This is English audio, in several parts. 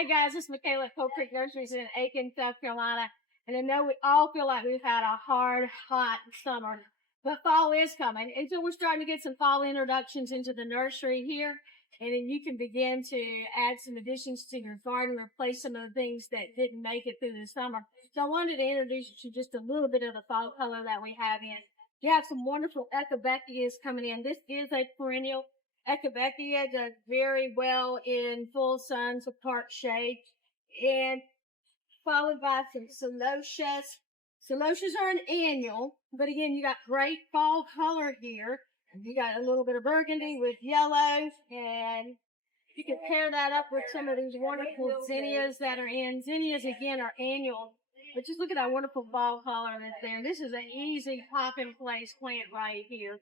Hey guys, this is Michaela at Coal Creek Nurseries in Aiken, South Carolina. And I know we all feel like we've had a hard, hot summer, but fall is coming. And so we're starting to get some fall introductions into the nursery here. And then you can begin to add some additions to your garden, replace some of the things that didn't make it through the summer. So I wanted to introduce you to just a little bit of the fall color that we have in. You have some wonderful Echinacea coming in. This is a perennial. Echinacea does very well in full sun, so part shade, and followed by some Celosias. Celosias are an annual, but again, you got great fall color here. You got a little bit of burgundy with yellow, and you can pair that up with some of these wonderful zinnias that are in. Zinnias, again, are annual, but just look at that wonderful fall color that's there. This is an easy pop-in-place plant right here.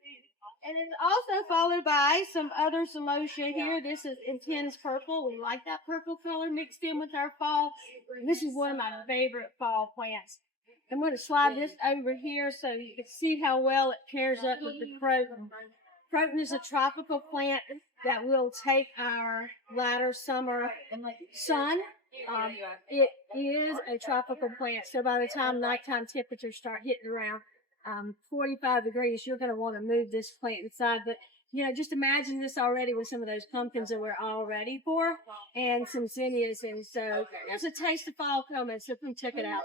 And it's also followed by some other Celosia here. This is intense purple. We like that purple color mixed in with our fall. And this is one of my favorite fall plants. I'm going to slide this over here so you can see how well it pairs up with the Croton. Croton is a tropical plant that will take our latter summer sun. It is a tropical plant, so by the time nighttime temperatures start hitting around 45 degrees, you're going to want to move this plant inside. But, you know, just imagine this already with some of those pumpkins that we're all ready for and some zinnias. And so there's a taste of fall coming, so come check it out.